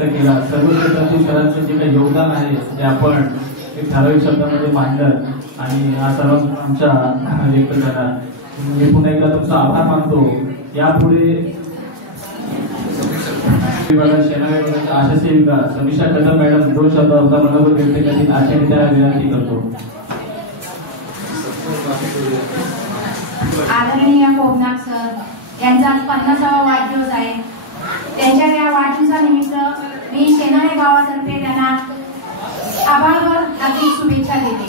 व्यक्त केला, सर्व क्षेत्रातील सरांचं जे काही योगदान आहे ते आपण एक ठराविक शब्दामध्ये मांडलं आणि हा सर्व आमच्या व्यक्त झाला. मी पुन्हा एकदा तुमचा आभार मानतो. यापुढे सेना विभागाच्या आशा सेविका समीक्षा कदम मॅडम 2 शब्द आपला मनोगत व्यक्त करतील अशी मी त्याला विनंती करतो. आदरणीय कोकणात सर यांचा 50वा वाढदिवस आहे. त्यांच्या या वाढदिवसानिमित्त मी शेनाळे गावातर्फे त्यांना आभारभर हार्दिक शुभेच्छा देते.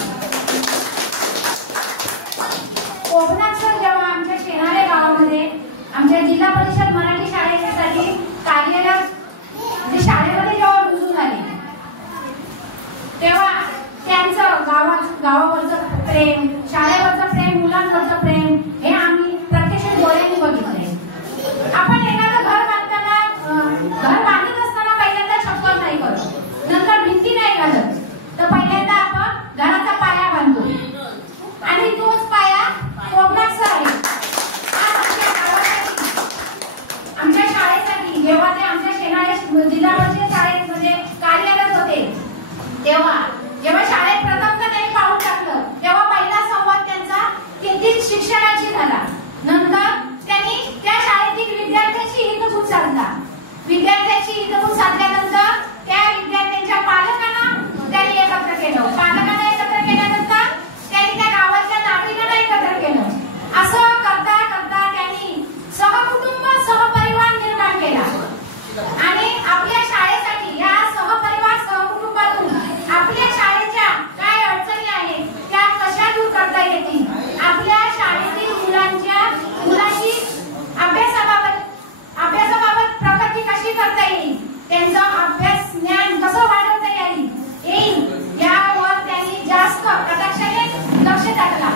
कोकणात सर जेव्हा आमच्या शेनाळे गावामध्ये आमच्या जिल्हा परिषद मराठी शाळेसाठी कार्यरत शाळेमध्ये जेव्हा रुजू झाले तेव्हा त्यांचं गावावरचं प्रेम, शाळेवरचं प्रेम, मुलांवरचं प्रेम हे आम्ही प्रत्यक्ष डोळ्यांनी बघितले. आपण एखादं घर बांधत असताना पहिल्यांदा छप्पर नाही करत, नंतर भिंती नाही घालत, तर पहिल्यांदा आपण घराचा पाया बांधतो आणि तोच पाया कोकणात सर आहे. आमच्या शाळेसाठी जेव्हा ते आमच्या शेनाळे जिल्हा परिषद शाळेमध्ये कार्यरत होते जेव्हा शाळेत प्रथमतः त्यांनी पाऊल टाकलं तेव्हा पहिला संवाद त्यांचा किंचित शिक्षणाशी झाला. नंतर त्यांनी त्या शाळेतील विद्यार्थ्यांशी हितगुज साधला. विद्यार्थ्यांशी हितगुज साधल्यानंतर त्या विद्यार्थ्यांच्या पालकांना त्यांनी एकत्र केलं. पालकांना एकत्र केल्यानंतर त्यांनी त्या गावाच्या नागरिकांना एकत्र केलं. असं करता करता त्यांनी सहकुटुंब सहपरिवार निर्माण केला आणि आपल्या शाळेसाठी या सहपरिवार सहकुटुंबातून आपल्या शाळेच्या काय अडचणी आहेत त्या कशा दूर करता येतील, आपल्या शाळेतील मुलांची अभ्यासाबाबत प्रगती कशी करता येईल, त्यांचं अभ्यास ज्ञान कसं वाढवता येईल यावर त्यांनी जास्त कटाक्षाने लक्ष टाकला.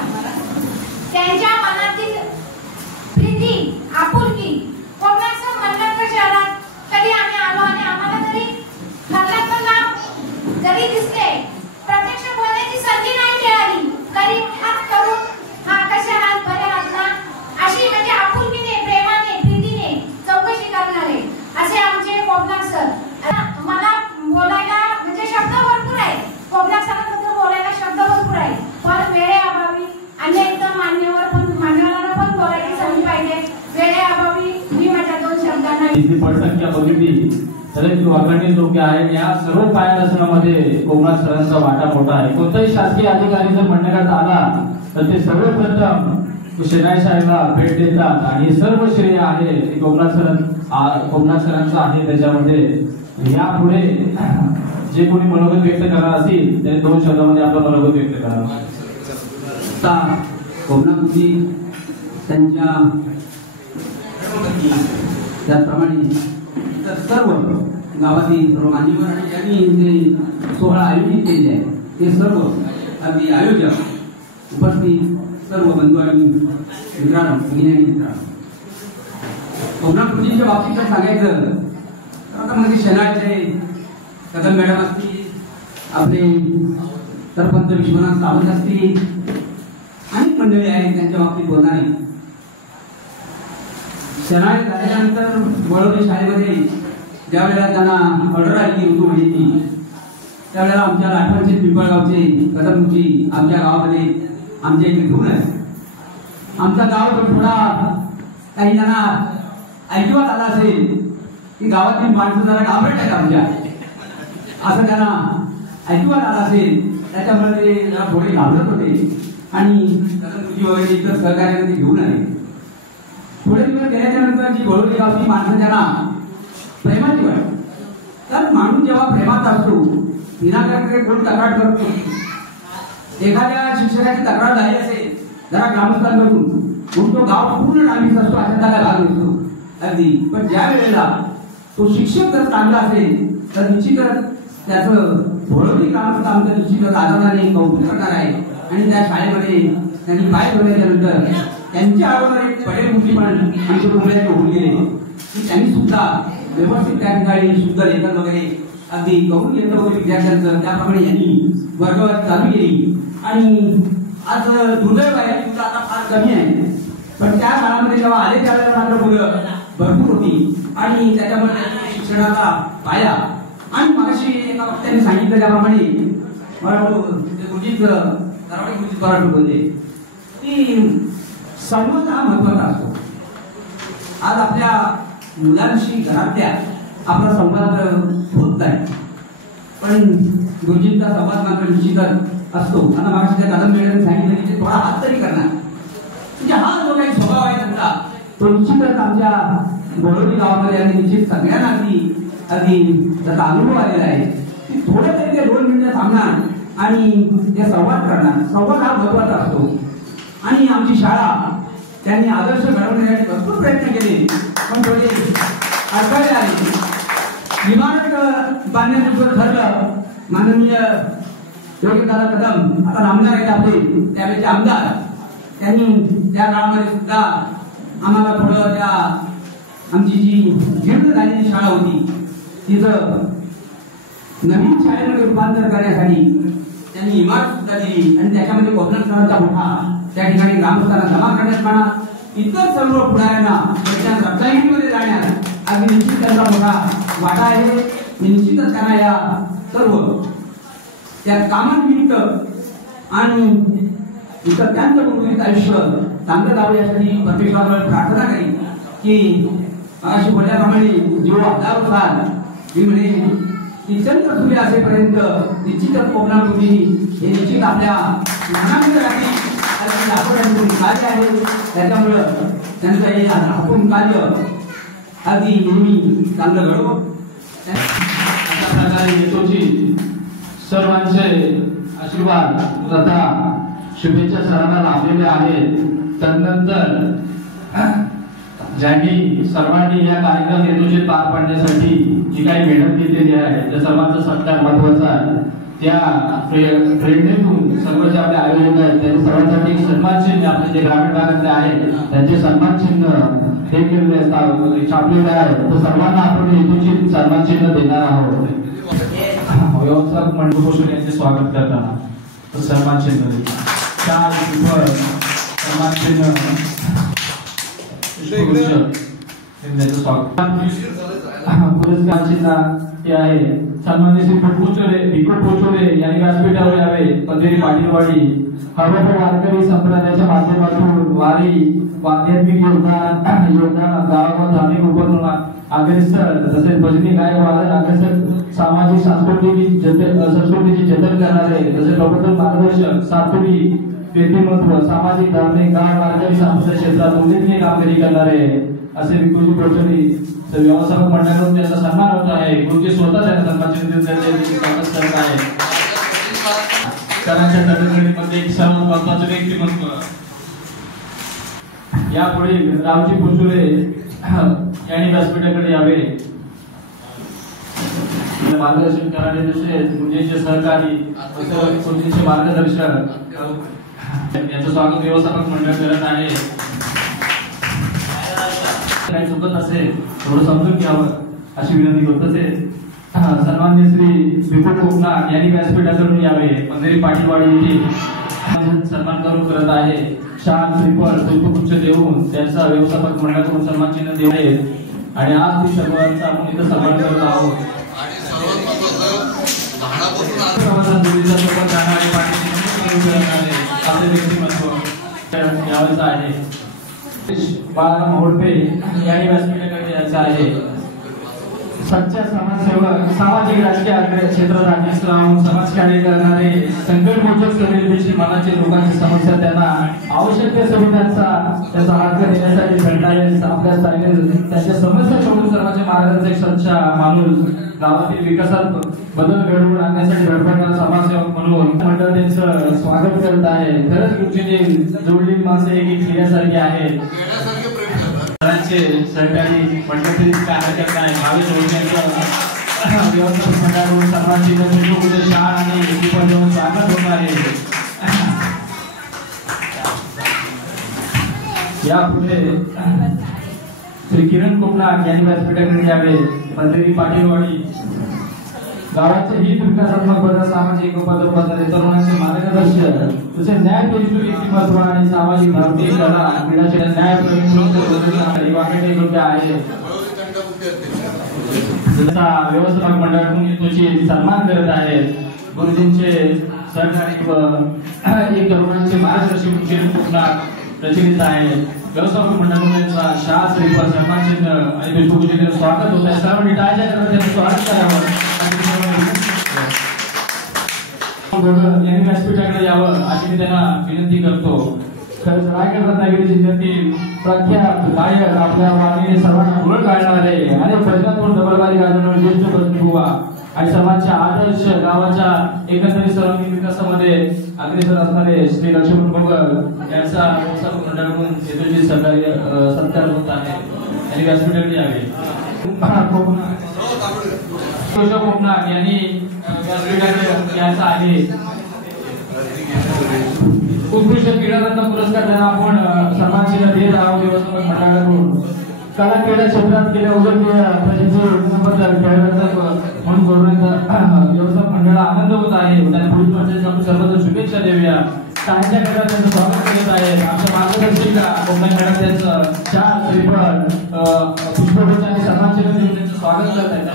त्यांच्या मनातील प्रीती आपुलकी कोकणाचं मनगट शहरात कधी आम्ही आलो आणि आम्हाला तरी घरातलं नाव जरी दिसते, प्रत्यक्ष बोलण्याची संधी नाही मिळाली तरी हात करून हा कसे हात बरे हात ना अशी म्हणजे आपुलकीने, प्रेमाने, प्रीतीने चौकशी करणारे असे आमचे कोकणात सर. मला बोलायला म्हणजे शब्द भरपूर आहे, कोकणात सरांबद्दल बोलायला शब्द भरपूर आहे, पण वेळेअभावी अन्य इतर मान्यवरांना पण बोलायची संधी पाहिजे. वेळेअभावी मी माझ्या 2 शब्दांना इतकी पटसंख्या बघितली तर वाघाणी लोक आहेत. या सर्व पाया रचनामध्ये कोकणात सरांचा वाटा मोठा आहे. कोणताही शासकीय अधिकारी जर म्हणण्यात आला तर ते सर्वप्रथम शेनाळे शाळेला भेट देतात आणि सर्व श्रेय आहे कोकणात सरांचं आहे. त्याच्यामध्ये यापुढे जे कोणी मनोगत व्यक्त करणार असतील ते 2 शब्दामध्ये आपलं मनोगत व्यक्त करा. कोकणाची त्यांच्या त्याप्रमाणे सर्व गावातील सर्व मान्यवर आणि ज्यांनी ते सोहळा आयोजित केले आहे ते सर्व अगदी आयोजक उपस्थित सर्व बंधू आणि मित्रांनो, कोकणापूर्जीच्या बाबतीत सांगायचं तर आता म्हणजे शेनाळचे कदम मॅडम असतील, आपले सरपंच विश्वनाथ सावंत असतील, अनेक मंडळी आहेत त्यांच्या बाबतीत बोलणारे. शेनाळे झाल्यानंतर वळवली शाळेमध्ये ज्या वेळेला त्यांना ऑर्डर आली की उर्दू म्हणण्याची त्यावेळेला आमच्या लाठवणचे पिंपळगावचे कदमची आमच्या गावामध्ये आमच्या इथे घेऊन आहे. आमचा गाव थोडा काही जणांना ऐकिवात आला असेल की गावातील माणसं जरा घाबरत आहेत आमच्या, असं त्यांना ऐकिवात आला असेल. त्याच्यामुळे ते जरा थोडे घाबरत होते आणि कदमची वगैरे इतर सहकार्याने ते घेऊन आले. थोडे दिवस गेल्याच्या नंतर जी वळवली गावची माणसं त्यांना प्रेमाची वाटत. तर माणूस जेव्हा प्रेमात असतो विनाकारण कोण तक्रार करतो, एखाद्या शिक्षकाची तक्रार झाली असेल जरा ग्रामस्थांकडून म्हणून तो गाव पूर्ण नामीच असतो अशा त्याला भाग असतो अगदी. पण ज्या वेळेला तो शिक्षक जर चांगला असेल तर निश्चितच त्याचं वळवली ग्रामस्थ आमचं निश्चितच आनंदाने कौतुक करणार आहे. आणि त्या शाळेमध्ये त्यांनी पाय ठेवल्याच्या नंतर त्यांच्या अगोदर एक पडेल मुली पण आमच्या मुलांचे होऊन गेले की त्यांनी सुद्धा व्यवस्थित त्या ठिकाणी शुद्ध लेखन वगैरे अगदी करून घेतलं वगैरे विद्यार्थ्यांचं. त्याप्रमाणे यांनी वर्गवारी चालू केली आणि आज दुर्दैव आहे मुलं आता फार कमी आहे, पण त्या काळामध्ये जेव्हा आले त्यावेळेला मात्र मुलं भरपूर होती आणि त्याच्यामध्ये शिक्षणाचा पाया आणि मगाशी एका वक्त्याने सांगितलं त्याप्रमाणे मला गुरुजीच मराठी बोलले की संवाद हा महत्वाचा असतो. आज आपल्या मुलांशी घरातल्या आपला संवाद होत नाही, पण गुरुजींचा संवाद मात्र निश्चितच असतो. आता मगाशी त्या दादा मॅडमने सांगितलं की थोडा हात तरी करणार, म्हणजे हा जो काही स्वभाव आहे त्यांचा तो निश्चितच आमच्या बोरोली गावामध्ये आणि निश्चित सगळ्यांना अगदी त्याचा अनुभव आलेला आहे की थोडं तरी ते 2 मिनिटं थांबणार आणि ते संवाद करणार. संवाद हा महत्वाचा असतो. आणि आमची शाळा त्यांनी आदर्श घडवण्यासाठी भरपूर प्रयत्न केले, पण थोडे अडथळे आले. इमारत बांधण्याचं ठरलं. माननीय योगीदादा कदम आता आमदार आहेत आपले, त्यावेळेचे आमदार, त्यांनी त्या काळामध्ये सुद्धा आम्हाला थोडं त्या आमची जी जीर्ण झालेली शाळा होती तिथं नवीन शाळेमध्ये रूपांतर करण्यासाठी त्यांनी इमारत सुद्धा दिली आणि त्याच्यामध्ये कोकणस्थळांचा मोठा त्या ठिकाणी ग्रामस्थांना जमा करण्यात म्हणा, इतर सर्व पुढाऱ्यांना रत्नागिरीमध्ये जाण्यात अगदी निश्चित त्यांचा मोठा वाटा आहे. निश्चितच त्यांना या सर्व त्या कामानिमित्त आणि इतर त्यांचं गुरुजीत आयुष्य चांगलं जावं यासाठी परमेश्वरावर प्रार्थना करी की अशी बोलल्याप्रमाणे जीव हजारो साल मी म्हणे की चंद्र सूर्य असेपर्यंत निश्चितच कोकणाकृती हे निश्चित आपल्या मनामध्ये राहतील. कार्य आहे त्याच्यामुळं त्यांचं हे आपण कार्य अगदी नेहमी चांगलं घडवं. अशा प्रकारे येतोची सर्वांचे आशीर्वाद तथा शुभेच्छा सर्वांना लाभलेल्या आहेत. त्यानंतर ज्यांनी सर्वांनी या कार्यक्रम हेतूचे पार पाडण्यासाठी जी काही मेहनत केलेली आहे त्या सर्वांचा सत्कार महत्वाचा आहे. त्या प्रेरणेतून सर्व जे आपले आयोजक आहेत त्यांनी सर्वांसाठी एक सन्मान चिन्ह आपले जे ग्रामीण भागातले आहेत त्यांचे सन्मान चिन्ह हे केलेले छापलेले आहे. तर सर्वांना आपण हेतूची सन्मान चिन्ह देणार आहोत. व्यवस्थापक मंडळ यांचे स्वागत करताना सन्मान चिन्ह 4 सन्मान चिन्ह पुरस्कार चिन्ह हे आहे. सन्माननीय श्री भिको पोचोरे यांनी व्यासपीठावर यावे. पंधेरी पाटीलवाडी हळूहळू वारकरी संप्रदायाच्या माध्यमातून वारी आध्यात्मिक योगदान गावात धार्मिक उपक्रम अग्रेसर तसेच भजनी गायक वादन अग्रेसर सामाजिक संस्कृतीची जतन करणारे तसेच प्रबोधन मार्गदर्शक सातुरी व्यक्तिमत्व सामाजिक धार्मिक गाव वारकरी सांस्कृतिक क्षेत्रात उल्लेखनीय कामगिरी करणारे असे विकुजी पोचोरे व्यवस्थापक मंडळाकडून त्यांचा सन्मान होत आहे. गुरुजी स्वतः त्यांना सन्मान चिन्ह करत आहे. त्यांच्या तडजोडीमध्ये एक सर्व महत्त्वाचे व्यक्तिमत्व यापुढे रावजी पोचोरे यांनी व्यासपीठाकडे यावे. मार्गदर्शन करणारे तसेच गुरुजींचे सहकारी गुरुजींचे मार्गदर्शक यांचं स्वागत व्यवस्थापक मंडळ करत आहे. काही चुकत असेल थोडं समजून घ्यावं अशी विनंती करत असेल. सन्माननीय श्री विपुल कोकणात यांनी व्यासपीठाकडून यावे. पंधेरी पाटीलवाडी येथे सन्मान करून करत आहे. शान श्रीफळ पुष्पगुच्छ देऊन त्यांचा व्यवस्थापक मंडळाकडून सन्मान चिन्ह देऊ आणि आज ती सर्वांचा आपण इथं सन्मान करत आहोत. आपले व्यक्तिमत्व यावेळेस आहे. बाळाराम होडपे यांनी व्यासपीठाकडे यायचं आहे. सच्चा समाजसेवक सामाजिक राजकीय क्षेत्रात आधीच राहून समाजकार्य करणारे संकटमोचक कलेची मनाचे लोकांची समस्या त्यांना आवश्यक त्या सुविधांचा हात देण्यासाठी भेटायला आपल्या त्यांच्या समस्या सोडून सर्वांचे मार्गदर्शक सच्चा माणूस गावातील विकासात बदल घडवून आणण्यासाठी धडपडणारा समाजसेवक म्हणून मंडळ त्यांचं स्वागत करत आहे. खरंच गुरुजींनी जोडलेली माणसं एक फिरण्यासारखी आहेत. सहकारी मंडळातील कार्यकर्ता आहे भावेश ओळखेंचं व्यवस्थापक मंडळाकडून सन्मान चिन्ह शाळा आणि स्वागत होणार आहे. यापुढे श्री किरण कोकणात यांनी व्यासपीठाकडे यावे. पंधेरी पाटीलवाडी गावाचे हित विकासात्मक बदल सामाजिक उपक्रम तरुणांचे मार्गदर्शन तसेच न्याय व्यक्तिमत्व आणि सामाजिक भारतीय कला क्रीडा न्याय प्रवीण आहे. व्यवस्थापक मंडळाकडून येतोची सन्मान करत आहेत. गुरुजींचे सहकार्य व एक तरुणांचे मार्गदर्शन प्रचलित आहे. व्यवस्थापक मंडळाकडून शाळा श्रीफळ सन्मान चिन्ह आणि पुष्पगुच्छ स्वागत होत आहे. सर्वांनी टाळ्या करत त्यांचं स्वागत करावं. यांनी व्यासपीठाकडे यावं अशी मी त्यांना विनंती करतो. रायगड रत्नागिरी जिल्ह्यातील प्रख्यात गायक आपल्या वाणीने सर्वांना ओळख काढणारे आणि भजनातून डबलबारी गाजवणारे ज्येष्ठ प्रतिभा आणि समाजच्या आदर्श गावाच्या एकंदरीत सर्वांगीण विकासामध्ये अग्रेसर असणारे श्री लक्ष्मण भोगर यांचा व्यवस्थापक मंडळाकडून येतोची सत्कार होत आहे. आणि व्यासपीठाकडे यावे. कोकणात यांनी व्यासपीठाकडे यायचं आहे. उत्कृष्ट क्रीडारत्न पुरस्कार त्यांना आपण सन्मानशील देत आहोत. व्यवस्थापक मंडळाकडून कला क्रीडा क्षेत्रात गेल्या उल्लेखनीय प्रशस्ती योजनेबद्दल खेळाडूंना म्हणून गौरवण्याचा व्यवस्थापक मंडळाला आनंद होत आहे. त्यांना पुढील वर्षाची आपण सर्वत्र शुभेच्छा देऊया. टाळ्या करत त्यांचं स्वागत करीत आहे. आमच्या मार्गदर्शिका कोकण खेळात त्यांचं चार श्रीफळ पुष्पगुच्छ आणि सन्मानशील देऊन त्यांचं स्वागत करत आहेत.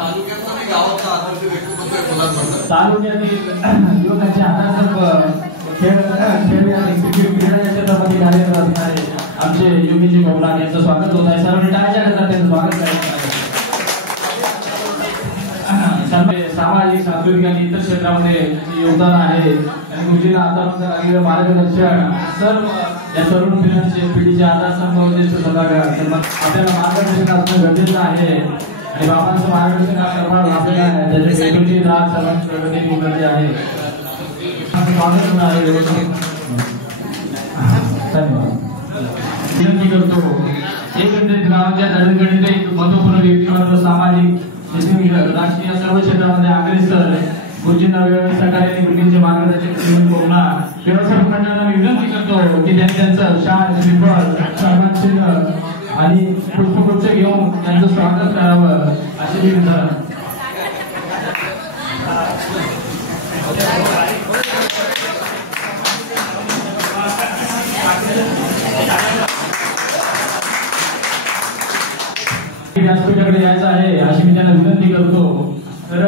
तालुक्यातील युवकांचे आधारस्तंभ क्रीडा क्षेत्रामध्ये कार्यरत असणारे आमचे योगीजी भोगला यांचं स्वागत होत आहे. सर्वांनी टाळ्या करतात त्यांचं स्वागत करत आहे. सामाजिक सांस्कृतिक आणि इतर क्षेत्रामध्ये योगदान आहे आणि गुरुजींना आतापर्यंत लागलेलं मार्गदर्शन सर्व या तरुण पिढीचे आधारस्तंभ ज्येष्ठ सल्लागार आपल्याला मार्गदर्शन असणं गरजेचं आहे. आणि बाबांचं मार्गदर्शन आपल्याला त्याचे राग सर्वांची गरजे आहे. विनंती करतो. एकंदरीत गावाच्या दळणगडीत महत्वपूर्ण व्यक्तिमत्व सामाजिक राष्ट्रीय सर्व क्षेत्रामध्ये अग्रेसर गुरुजींना सहकार्याने गुरुजींचे मार्गदर्शन कोकणात व्यवस्थापक मंडळाला मी विनंती करतो की त्यांनी त्यांचं शाल श्रीफळ सन्मान चिन्ह आणि पुष्पगुच्छ घेऊन त्यांचं स्वागत करावं अशी मी विनंती. व्यासपीठाकडे यायचं आहे अशी मी त्यांना विनंती करतो. तर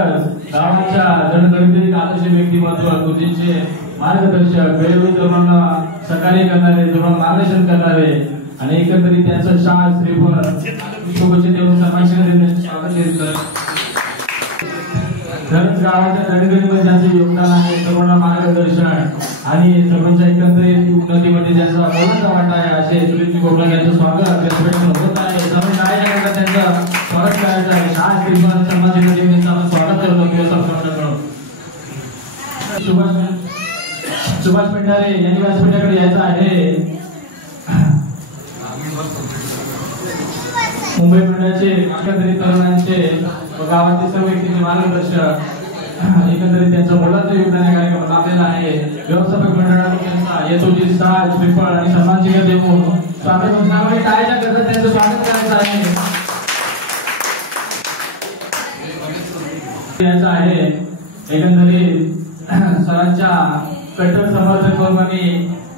गावाच्या दळणगडीतील आदर्श व्यक्तिमत्व गुरुजींचे मार्गदर्शक वेळोवेळी तरुणांना सहकार्य करणारे तरुण मार्गदर्शन करणारे आणि एकंदरीत त्यांचं शाल श्रीफळ पुष्पगुच्छ देऊन सन्मानशील स्वागत करत खरंच गावाच्या दळणगडीमध्ये ज्यांचे योगदान आहे सर्वांना मार्गदर्शन आणि सर्वांच्या एकंदरीत उन्नतीमध्ये ज्यांचा मोलाचा वाटा आहे असे सुरेश गोगला यांचं स्वागत होत आहे. सर्व नायकांना त्यांचं स्वागत करायचं आहे. शाळा श्रीफळ सन्मान चिन्ह आपण स्वागत करतो. व्यवस्थापकांकडून सुभाष पेंढारे यांनी व्यासपीठाकडे यायचं आहे. मुंबई मंडळाचे एकंदरीत तरुणांचे गावातील सर्व व्यक्तींचे मार्गदर्शक एकंदरीत त्यांचं मोलाचं योगदान या कार्यक्रमात लाभलेलं आहे. व्यवस्थापक मंडळाकडून त्यांचा येतोची शाल श्रीफळ आणि सन्मान चिन्ह देऊन स्वागत टाळ्या करत त्यांचं स्वागत करायचं आहे. एकंदरीत सरांच्या कट्टर समर्थक करून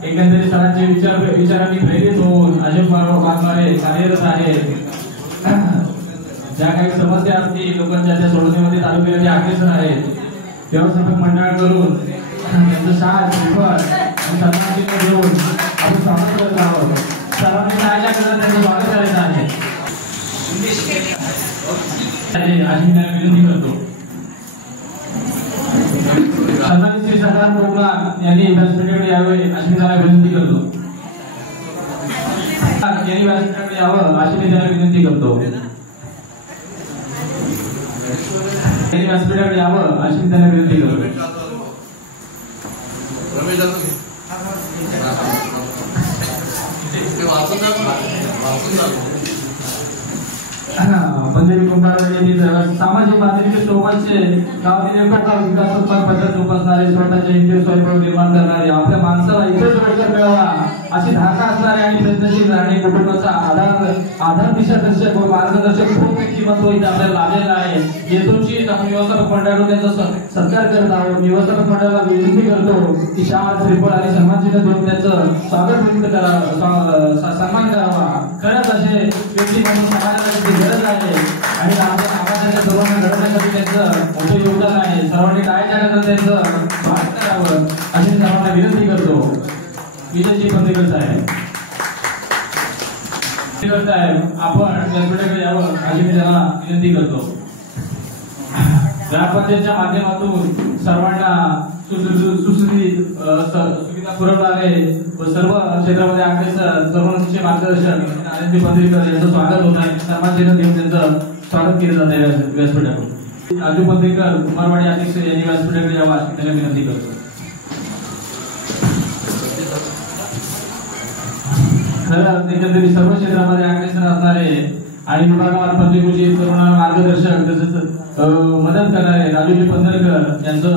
एकंदरीत सरांचे विचारांनी प्रेरित होऊन अजय वाघमारे कार्यरत आहेत. ज्या काही समस्या असतील लोकांच्या त्या सोडवण्यामध्ये तालुक्यामध्ये अग्रेसर आहेत. व्यवस्थापक मंडळाकडून त्यांचं शाल श्रीफळ आणि सन्मान चिन्ह देऊन आपण स्वागत करत आहोत. सर्वांनी टाळ्या करत त्यांचं स्वागत करायचं आहे अशी मी विनंती करतो. श्री सदानंद कोकण यांनी व्यासपीठाकडे यावे अशी मी त्याला विनंती करतो. यांनी व्यासपीठाकडे यावं अशी मी त्याला विनंती करतो. यांनी व्यासपीठाकडे यावं अशी मी त्याला विनंती करतो. बंदेरी कुंभारवाडी सामाजिक बांधिलकी सोबतचे गावातील विकासात्मक पद्धत जोपासणारे स्वतःच्या इंडिया स्वयंपाक निर्माण करणारे आपल्या माणसाला इथेच रोजगार मिळावा अशी धारणा असणारे आणि प्रयत्नशील राहणे कुटुंबाचा आधार दिशादर्शक व मार्गदर्शक खूप व्यक्तिमत्व इथे आपल्याला लाभलेलं आहे. येथूनची आपण व्यवस्थापक मंडळाकडून त्यांचा सत्कार करत आहोत. व्यवस्थापक मंडळाला विनंती करतो की शाल श्रीफळ आणि सन्मान चिन्ह देऊन त्यांचं स्वागत व्यक्त करावं सन्मान करावा. खरंच असे व्यक्ती म्हणून समाजाला गरज आहे आणि आमच्या समाजाच्या सर्वांना त्यांचं स्वागत करावं अशी सर्वांना विनंती करतो. विजयजी पंधरेकर साहेब आपण व्यासपीठाकडे यावं अशी मी त्यांना विनंती करतो. ग्रामपंचायतच्या माध्यमातून सर्वांना सुविधा पुरवणारे व सर्व क्षेत्रामध्ये अग्रेसर सर्वांचे मार्गदर्शक आनंदी पंधरेकर यांचं स्वागत होत आहे. सर्वांचे देऊन त्यांचं स्वागत केलं जात आहे व्यासपीठाकडून. राजू पंधरेकर कुमारवाडी अध्यक्ष यांनी व्यासपीठाकडे यावं अशी त्यांना विनंती करतो. खरं एकंदरीत सर्व क्षेत्रामध्ये अग्रेसर असणारे आणि विभागावर प्रतिकृषी तरुणांना मार्गदर्शक तसेच मदत करणारे राजूजी पंधरेकर यांचं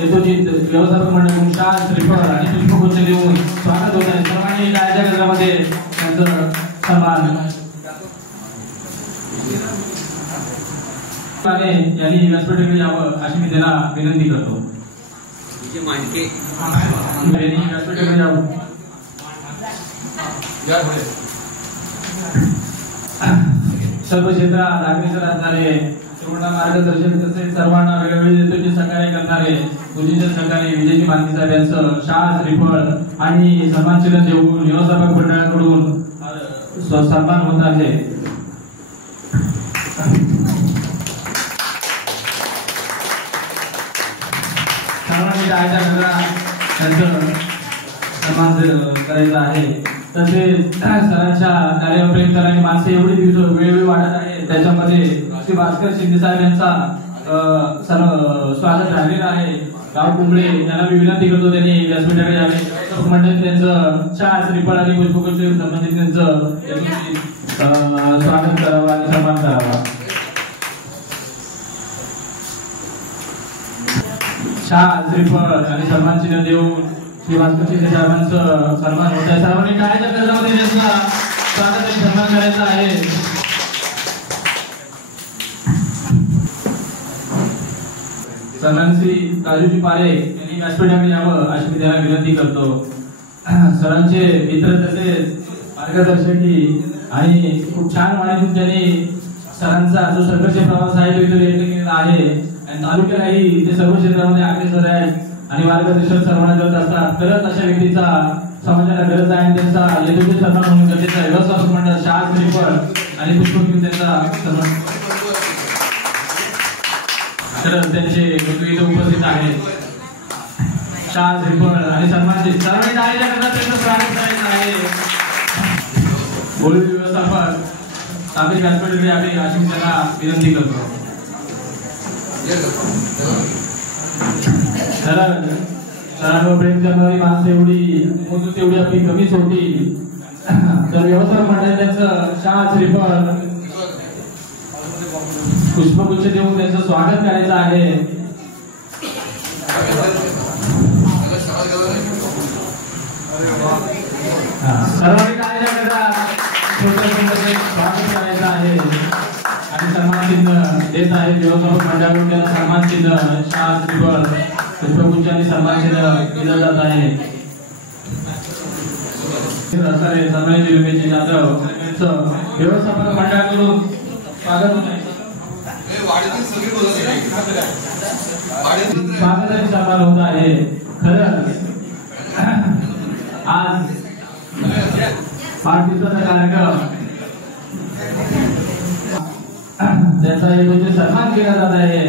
यथोचित व्यवस्थापन मंडळ शाल श्रीफळ आणि पुष्पगुच्छ देऊन स्वागत होत आहे. सर्वांनी काळाच्या केंद्रामध्ये त्यांचं सन्मान यांनी व्यासपीठाकडे यावं अशी मी त्यांना विनंती करतो. व्यासपीठाकडे यावं. सर्व क्षेत्रात अग्रेसर असणारे सर्वांना मार्गदर्शन तसेच सर्वांना वेगवेगळे यथोचित सहकार्य करणारे पूजित सहकारी विजयजी मानकी साहेब यांचं शाल श्रीफळ आणि सन्मानचिन्ह देऊन व्यवस्थापक मंडळाकडून सन्मान होत आहे. सर्वांनी कायदा त्यांचं सन्मान करायचं आहे. तसेच सरांच्या कार्यावर प्रेम करणारी माणसं एवढी दिवस वेळोवेळी वाढत आहे. त्याच्यामध्ये श्री भास्कर शिंदे साहेब यांचा स्वागत राहिलेलं आहे. गाव कुंबळे यांना मी विनंती करतो त्यांनी व्यासपीठाकडे यावे. मंडळ त्यांचं शाल श्रीफळ आणि पुष्पगुच्छ संबंधित त्यांचं स्वागत करावं आणि सन्मान करावा. शाल श्रीफळ आणि सन्मान चिन्ह देऊन श्री भास्कर शिंदे साहेबांचं सन्मान होत आहे. सर्वांनी टाळ्याच्या गजरामध्ये त्यांचा स्वागत आणि सन्मान करायचा आहे. सन्मानश्री राजूजी पारे यांनी व्यासपीठाकडे यावं अशी मी त्यांना विनंती करतो. सरांचे मित्र तसेच मार्गदर्शकी आणि खूप छान वाणीतून त्यांनी सरांचा जो संघर्ष प्रवास आहे तो इथे व्यक्त केलेला आहे आणि तालुक्यालाही ते सर्व क्षेत्रामध्ये अग्रेसर आहेत आणि मार्गदर्शन सर्वांना करत असतात. खरंच अशा व्यक्तीचा समाजाला गरज आहे आणि त्यांचा यथोचित सन्मान होणं गरजेचं आहे. व्यवस्थापक मंडळ शाल श्रीफळ आणि पुष्पगुच्छ त्यांचा सन्मान खरंच त्यांचे इथे उपस्थित आहेत. शाल श्रीफळ आणि सन्मानचिन्ह सर्वांनी टाळ्या करतात त्यांचं स्वागत करायचं आहे. बोलू व्यवस्थापक साबिर व्यासपीठाकडे यावे अशी त्यांना विनंती करतो. सरांवर प्रेम करणारी माणसं एवढी मोजून तेवढी आपली कमीच होती. तर व्यवस्थापन मंडळ त्यांचं शाल श्रीफळ पुष्पगुच्छ देऊन त्यांचं स्वागत करायचं आहे. सर्वांनी काळजी करतात स्वागत करायचं आहे आणि सन्मान चिन्ह देत आहे. व्यवस्थापन मंडळाकडून त्यांना सन्मान चिन्ह शाल श्रीफळ पुष्पगुच्छ आणि सन्मान चिन्ह दिलं जात आहे. सन्मानित रमेशजी जाधव यांचं व्यवस्थापन मंडळाकडून स्वागत होत आहे. स्वागत आणि सन्मान होत आहे. खरंच आज 8 दिवसाचा कार्यक्रम त्याचा यथोचित सन्मान केला जात आहे.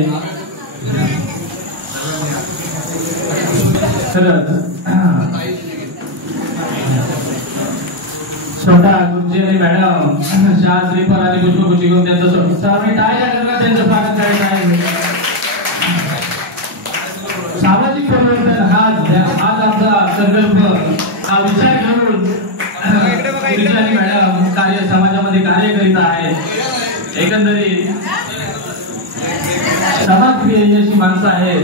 स्वतः गुंजेरी मॅडम शाल श्रीफळ आणि पुष्पगुच्छ घेऊन त्यांचं सर्वांनी टाळ्या करतात त्यांचं स्वागत करायचं आहे. सामाजिक परिवर्तन हाच आमचा संकल्प हा विचार घेऊन मॅडम समाजामध्ये कार्य करीत आहे. एकंदरीत समाजप्रिय अशी माणसं आहेत.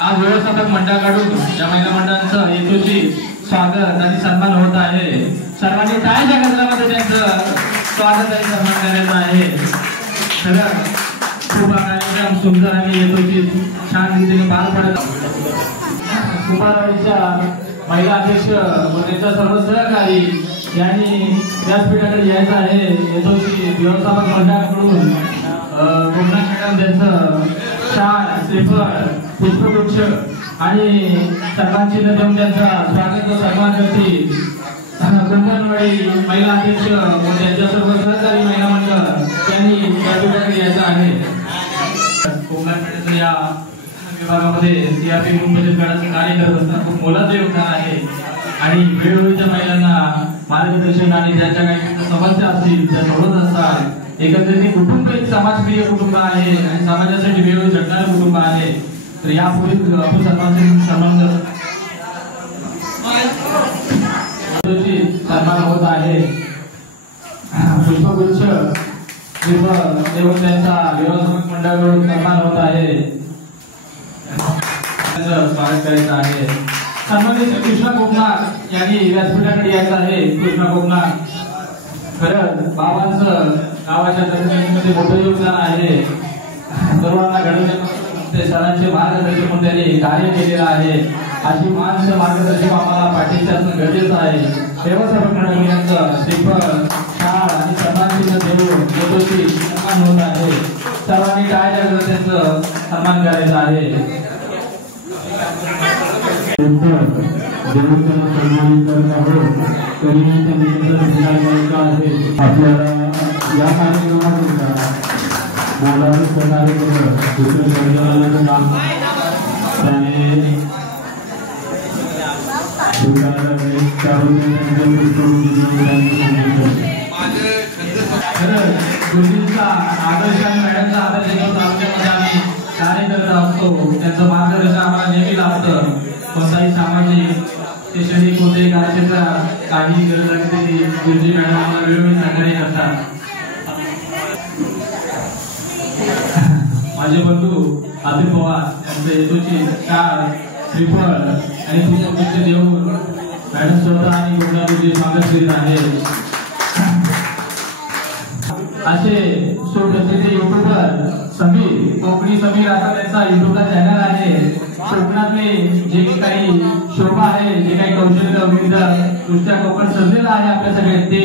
आज व्यवस्थापक मंडळाकडून या महिला मंडळांचं यथोचित स्वागत आणि सन्मान होत आहे. सर्वांनी टाळ्याच्या गजरामध्ये त्यांचं स्वागत आणि सन्मान करायचं आहे. सगळं खूप कार्यक्रम सुंदर आणि यथोचित छान रीतीने पार पडत. कुमारवाडीच्या महिला अध्यक्ष व त्यांच्या सर्व सहकारी यांनी व्यासपीठाकडे यायचं आहे. यथोचित व्यवस्थापक मंडळाकडून कोकणात मॅडम त्यांचं शाल श्रीफळ पुष्पगुच्छ आणि सर्वांची देऊन त्यांचा स्वागत व सन्मान करतील कुंभनवाडी महिला अध्यक्ष व त्यांच्या सर्व सहकारी महिला मंडळ त्यांनी त्याच्याकडे यायचं आहे. कोकणात मॅडमचं या विभागामध्ये सीआरपी म्हणून बचत गटाचं कार्य करत असताना खूप मोलाचं योगदान आहे आणि वेळोवेळीच्या महिलांना मार्गदर्शन आणि ज्यांच्या काही समस्या असतील त्या सोडवत असतात. एकंदरीत कुटुंब एक समाजप्रिय कुटुंब आहे आणि समाजासाठी वेळोवेळी झटणारं कुटुंब आहे. तर यापूर्वी सन्मान होत आहे. पुष्पगुच्छ देऊन त्यांचा व्यवस्थापक मंडळाकडून सन्मान होत आहे. स्वागत करायचं आहे. सन्मानित कृष्णा कोकणात यांनी व्यासपीठाकडे यायचं आहे. कृष्णा कोकणात खरंच बाबांचं गावाच्या तरुणांमध्ये मोठं योगदान आहे. तरुणांना घडवण्याचे सरांचे मार्गदर्शक म्हणून त्यांनी कार्य केलेलं आहे. अशी माणसं मार्गदर्शक आम्हाला पाठीशी असणं गरजेचं आहे. व्यवस्थापक मंडळाचं श्रीफळ शाळ आणि सन्मानचिन्ह देऊन देवोची सन्मान होत आहे. सर्वांनी टाळ्या वाजवून त्यांचं सन्मान करायचं आहे. सन्मानित करत आहोत. तरी आपल्याला या कार्यक्रमाकरिता बोलावून सहकार्य केलं. दुसरं सर्वजणांचं काम त्याने गुरुजींचा आदर्श आणि मॅडमचा आदर्श घेऊन आमच्यामध्ये आम्ही कार्य करत असतो. त्यांचं मार्गदर्शन आम्हाला नेहमी लागतं. कोणताही सामाजिक शैक्षणिक कोणत्याही कार्यक्षेत्रात काही गरज लागते गुरुजी मॅडम आम्हाला वेळोवेळी सहकार्य करतात. माझे बंधू अतुल पवार यांचे हेतूची शाल श्रीफळ आणि पुष्पगुच्छ देऊन मॅडम स्वतः आणि गुरुजी स्वागत करीत आहे. असे सुप्रसिद्ध युट्यूबर समीर कोकणी समीर असा त्यांचा युट्यूबला चॅनल आहे. कोकणातले जे काही शोभा आहे जे काही कौशल्य विविध दृष्ट्या कोकण सजलेलं आहे आपल्यासाठी ते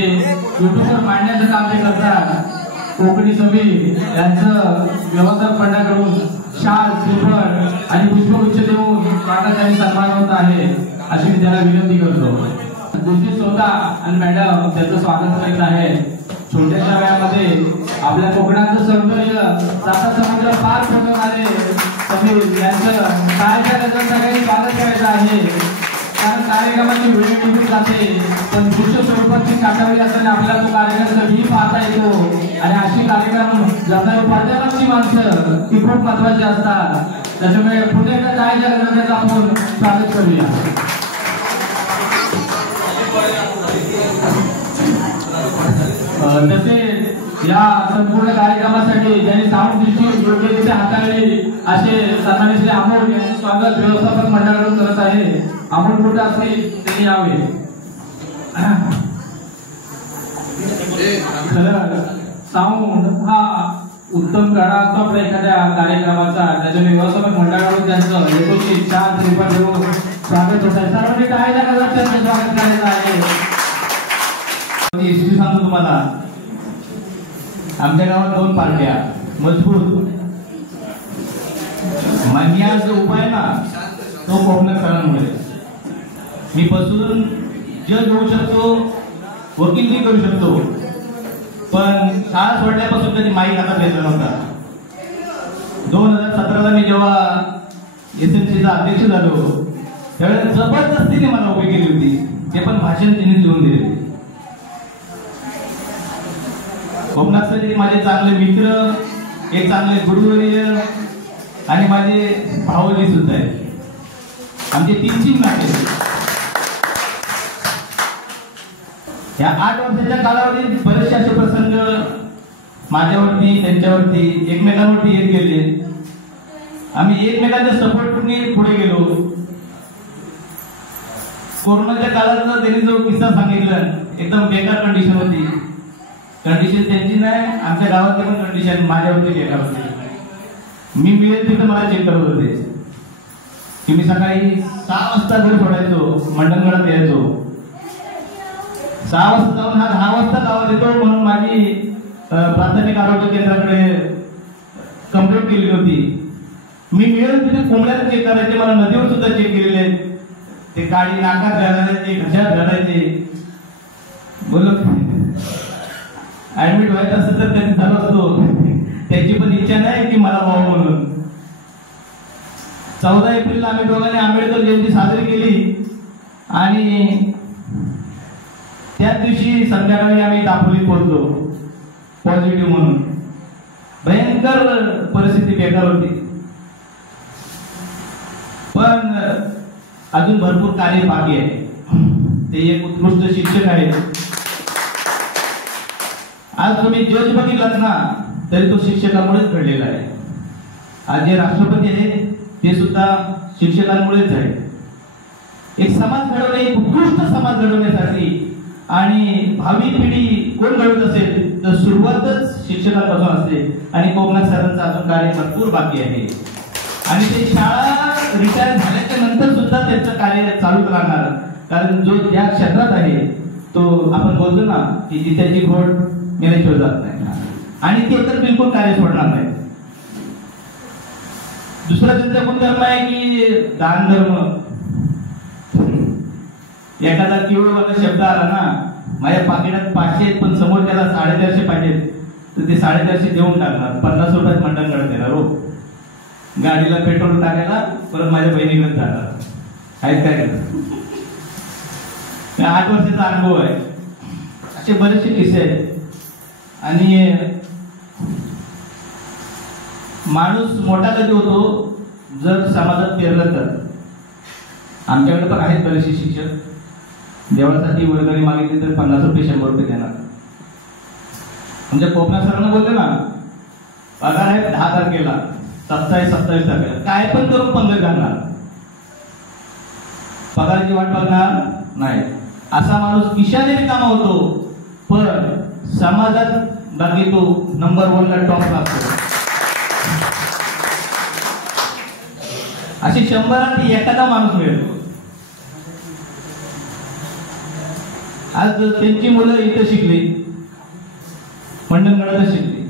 युट्यूबवर मांडण्याचं काम ते करतात. कोकणी समीर यांचं व्यवस्थापक मंडळाकडून शाल श्रीफळ आणि पुष्पगुच्छ देऊन स्वागत आणि सन्मान होत आहे. अशी मी त्याला विनंती करतो. गुरुजी स्वतः आणि मॅडम त्यांचं स्वागत करीत आहे. छोट्याशा वेळामध्ये आपल्या कोकणाचं सौंदर्य साता समुद्र पार करून आले समीर यांचं कार्यक्रमाचं सगळ्यांनी स्वागत करायचं आहे. कारण कार्यक्रमाची वेळ निघून जाते पण दृश्य स्वरूपाची साठवली असताना आपल्याला तो कार्यक्रम कधीही पाहता येतो आणि अशी कार्यक्रम जगणारी पडद्यावरची माणसं ती खूप महत्वाची असतात. त्याच्यामुळे पुढे एकदा काय जगण्याचं आपण स्वागत करूया. तसे या संपूर्ण कार्यक्रमासाठी ज्यांनी साऊंड सिस्टीम योग्यरित्या हाताळली असे सन्माननीय श्री अमोल यांचे स्वागत व्यवस्थापक मंडळाकडून करत आहे. अमोल कुठे असतील त्यांनी यावे. साऊंड हा उत्तम कडा असतो आपल्या एखाद्या कार्यक्रमाचा. त्याच्यामुळे व्यवस्थापक मंडळाकडून त्यांचं हेतूची शाल श्रीफळ देऊन स्वागत होत आहे. सर्वांनी टाळ्या वाजवून त्यांचं स्वागत करायचं आहे. हिस्ट्री सांगतो तुम्हाला. आमच्या गावात 2 पार्ट्या मजबूत मान्याचा उपाय ना तो कोकणात सरांमुळे. मी बसून जज होऊ शकतो वकीलही करू शकतो पण शाळा सोडल्यापासून कधी माईक हातात घेतला नव्हता. 2017ला मी जेव्हा SMCचा अध्यक्ष झालो त्यावेळेस जबरदस्तीने मला उभी केली होती. ते पण भाषण तिने लिहून दिले. कोकणातले माझे चांगले मित्र एक चांगले गुरुवर्य आणि माझे भावजी सुद्धा आहेत. आमचे 3 नाते. या 8 वर्षाच्या कालावधीत बरेचसे असे प्रसंग माझ्यावरती त्यांच्यावरती एकमेकांवरती येत गेले. आम्ही एकमेकांच्या सपोर्टने पुढे गेलो. कोरोनाच्या काळात त्यांनी जो किस्सा सांगितला एकदम बेकार कंडिशन होती. कंडिशन त्यांची नाही आमच्या गावातली पण कंडिशन माझ्यावरती बेकार होती. मी मिळेल तिथं मला चेक करत होते की मी सकाळी 6 वाजता घर सोडायचो मंडणगडात यायचो. 6 वाजता जाऊन हा 10 वाजता गावात येतो म्हणून माझी प्राथमिक आरोग्य केंद्राकडे कंप्लेंट केली होती. मी मिळेल तिथे कोंबड्याला चेक करायचे, मला नदीवर सुद्धा चेक केलेले आहेत. ते काडी नाकात घालायचे, घशात घालायचे. बोल ऍडमिट व्हायचं असेल तर त्यांनी झालं असतो. त्याची पण इच्छा नाही की मला व्हावं म्हणून. 14 एप्रिलला आम्ही दोघांनी आंबेडकर जयंती साजरी केली आणि त्याच दिवशी संध्याकाळी आम्ही दापोलीत पोहोचलो पॉझिटिव्ह म्हणून. भयंकर परिस्थिती बेकार होती, पण अजून भरपूर कार्य बाकी आहे. ते एक उत्कृष्ट शिक्षक आहेत. आज तुम्ही जज बघितलात ना, तरी तो शिक्षकामुळेच घडलेला आहे. आज जे राष्ट्रपती आहेत ते सुद्धा शिक्षकांमुळेच आहे. एक समाज घडवणे, एक उत्कृष्ट समाज घडवण्यासाठी आणि भावी पिढी कोण घडवत असेल तर सुरुवातच शिक्षकांपासून असते. आणि कोकणात सरांचं अजून कार्य भरपूर बाकी आहे आणि ते शाळा रिटायर झाल्याच्या नंतर सुद्धा त्यांचं कार्य चालूच राहणार. कारण जो ज्या क्षेत्रात आहे तो आपण बोलतो ना की जित्याची घोड मेल्याशिवाय जात नाही, आणि ते तर बिलकुल कार्य सोडणार नाही. दुसरा त्यांचा गुणधर्म आहे की दान धर्म. एखादा किवळवाला शब्द आला ना, माझ्या पाकिटात 500 आहेत पण समोर त्याला 450 पाहिजेत, तर ते 450 देऊन टाकणार. 50 रुपयात मंडण करत देणार. हो, गाडीला पेट्रोल टाकायला परत माझ्या बहिणीकडे जाणार. आहेत काय 8 वर्षाचा अनुभव आहे. असे बरेचसे किस्से आहेत. आणि माणूस मोठा कधी होतो जर समाजात पेरलं तर. आमच्याकडे पण आहेत बरेचसे शिक्षक. देवळासाठी वर्गणी मागितली तर 50 रुपये 100 रुपये देणार. म्हणजे कोकणा सरांना बोलले ना, पगार आहे 10 तारखेला, 27 तारखेला काय पण करून पंगत घालणार, पगाराची वाट बघणार नाही. असा माणूस किशाने रिकामा होतो, पण समाजात बाकी तो नंबर 1 ला टॉपला असतो. अशी 100 एखादा माणूस मिळतो. आज त्यांची मुलं इथं शिकली, मंडणगडात शिकली.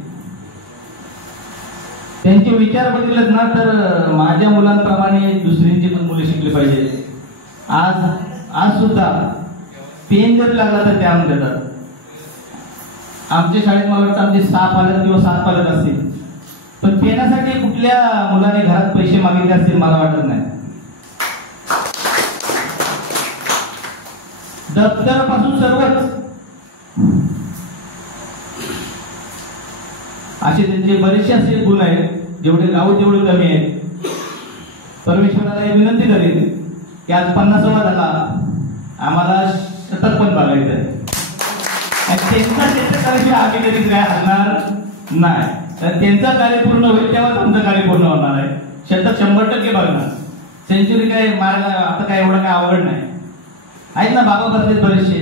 त्यांचे विचार बघितलेत ना तर माझ्या मुलांप्रमाणे दुसऱ्यांची पण मुलं शिकली पाहिजे. आज सुद्धा पेन जर लागला तर ते आणून देतात. आमच्या शाळेत मला वाटतं आमचे 6 पालक किंवा 7 पालक असतील, पण पेनासाठी कुठल्या मुलाने घरात पैसे मागितले असतील मला वाटत नाही. दप्तरापासून सर्वच असे त्यांचे बरेचसे असे गुण आहेत. जेवढे गाव तेवढे कमी आहेत. परमेश्वराला एक विनंती करेन की आज 50वा झाला, आम्हाला शतक पण बघायचं आहे. त्यांचा कार्य आम्ही कधी काय हरणार नाही. तर त्यांचा कार्य पूर्ण होईल तेव्हाच आमचं कार्य पूर्ण होणार आहे. शतक 100% बघणार. सेंचुरी काय मारायला आता काय एवढं काय आवड नाही. आहेत ना बाबा करतात बरेचसे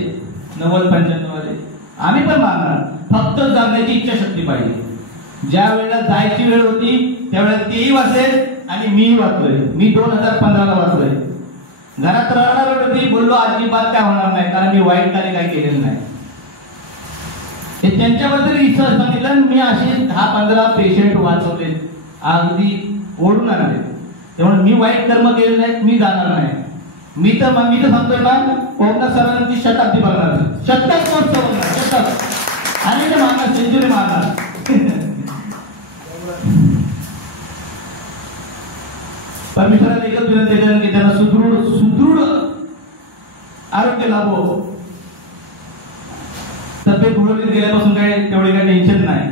90-95 वाले. आम्ही पण मारणार, फक्त जगण्याची इच्छाशक्ती पाहिजे. ज्या वेळेला जायची वेळ होती त्यावेळेला तेही वाचेल आणि मीही वाचलोय. मी 2015ला वाचलोय. घरात राहणार होती, बोललो अजिबात काय होणार नाही, कारण मी वाईट कार्य काय केलेलं नाही. हे त्यांच्याबद्दल इच्छा सांगितलं. मी असे 10-15 पेशंट वाचवले, अगदी ओढून आणले. त्यामुळे मी वाईट कर्म केले नाहीत, मी जाणार नाही. मी तर सांगतोय ना, कोकणा सरांची शताब्दी बघणार, 70 वर्ष बघणार, 70 आणि ते मारणार, सेंचुरी मारणार. परमेश्वराला एकच विनंती करेन की त्यांना सुदृढ आरोग्य लाभो. तब्येत गोळवलीत गेल्यापासून काय तेवढे काय टेन्शन नाही.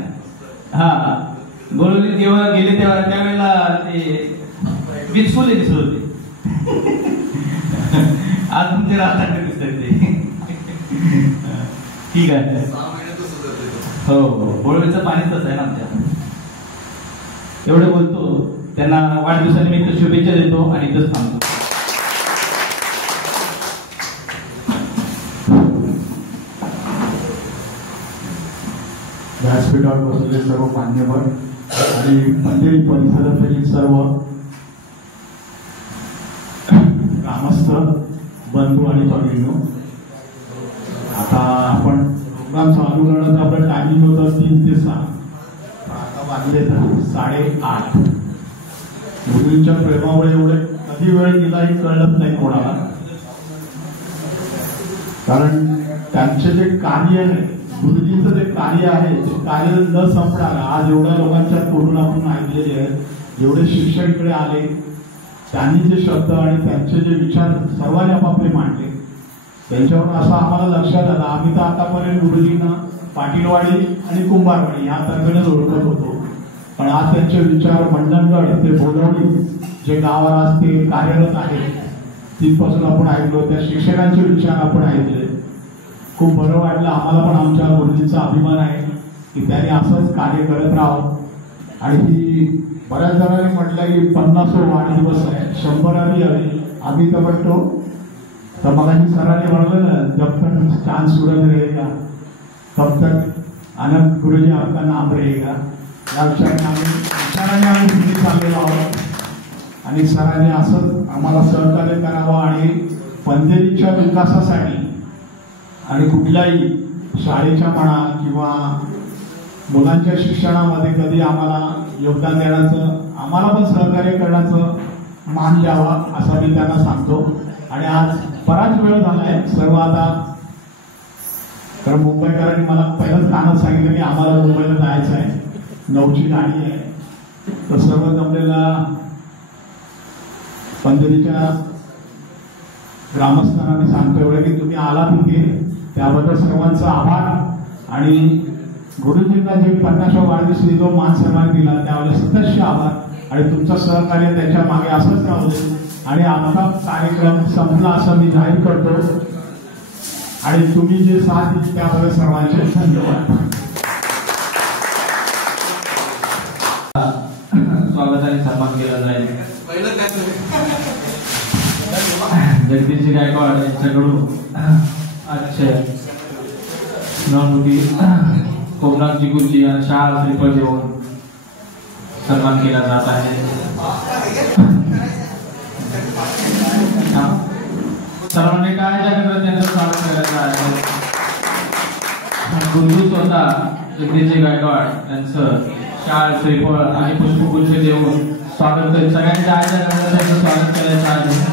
हा, गोळवलीत जेव्हा गेले तेव्हा त्यावेळेला ते विचफुले दिसत होते. आज तुमचे राहतात दिसतात ते. ठीक आहे. हो, गोळवलीचं पाणी तसं आहे ना आमच्या. एवढं बोलतो, त्यांना वाढदिवसानिमित्त शुभेच्छा देतो आणि इथंच थांबतो. व्यासपीठावर बसलेले सर्व मान्यवर आणि मंदिर परिसरातील सर्व ग्रामस्थ बंधू आणि भगिनींनो, आता आपण प्रोग्राम चालू करण्याचं आपलं टायमिंग होतं 3 ते 6. आता वाजले 8:30. गुरुजींच्या प्रेमामुळे एवढे कधी वेळ गेलाही कळत नाही कोणाला. कारण त्यांचे जे कार्य आहे, गुरुजींचं जे कार्य आहे ते कार्य न संपणार. आज एवढ्या लोकांच्या तोडून आपण ऐकलेले आहेत, एवढे शिक्षक इकडे आले, त्यांनी जे शब्द आणि त्यांचे जे विचार सर्वांनी आपापले मांडले, त्यांच्यावरून असं आम्हाला लक्षात आलं. आम्ही तर आतापर्यंत गुरुजींना पाटीलवाडी आणि कुंभारवाडी या तर्फेनेच ओळखत होतो, पण आज त्यांचे विचार मंडणगड ते बोलवणी जे गावात आज ते कार्यरत आहेत तिथपासून आपण ऐकलो, त्या शिक्षकांचे विचार आपण ऐकले. खूप बरं वाटलं. आम्हाला पण आमच्या गुरुजींचा अभिमान आहे की त्यांनी असंच कार्य करत राहावं. आणि बऱ्याच जणांनी म्हटलं की 50वा वाढदिवस आहे, 100वी हवी. आम्ही तर म्हणतो, तर मगाशी सरांनी म्हणलं ना, जब तक चांद सूरज रहेगा तब तक अनंत गुरुजी आपका नाम रहेगा. या विचाराने आम्ही पुढे चाललेलो आहोत. आणि सरांनी असंच आम्हाला सहकार्य करावं आणि पंधेरीच्या विकासासाठी आणि कुठल्याही शाळेच्या म्हणा किंवा मुलांच्या शिक्षणामध्ये कधी आम्हाला योगदान देण्याचं, आम्हाला पण सहकार्य करण्याचं मान द्यावा असं मी त्यांना सांगतो. आणि आज बराच वेळ झालाय सर्व आता, कारण मुंबईकरांनी मला पहिलंच कानात सांगितलं की आम्हाला मुंबईला जायचं आहे, 9ची गाडी आहे. तर सर्व जमलेला पंधेरीच्या ग्रामस्थांना मी सांगतो एवढं की तुम्ही आला तिथे, त्याबद्दल सर्वांचा आभार. आणि गुरुजींना जे 50वा वाढदिवस जो मान सन्मान दिला त्यावेळेस सततचे आभार. आणि तुमचं सहकार्य त्याच्या मागे असंच राहू दे. आणि आमचा कार्यक्रम संपला असं मी जाहीर करतो. आणि तुम्ही जे साथ दिली त्याबद्दल सर्वांचे धन्यवाद. स्वागत आणि सन्मान केला जाईल. जगदीशजी गायकवाड यांच्याकडून आजच्या नवमुदी कोकणाची गुरुजी आणि शाळा श्रीफळ देऊन सन्मान केला जात आहे. सर्वांनी काय जगात त्यांचं स्वागत करायचं आहे. गुरुजी स्वतः जगदीशजी गायकवाड यांचं शाळा श्रीफळ आणि पुष्पगुच्छ देऊन स्वागत करेल. सगळ्यांच्या आजच्या जगात त्यांचं स्वागत करायचं आहे.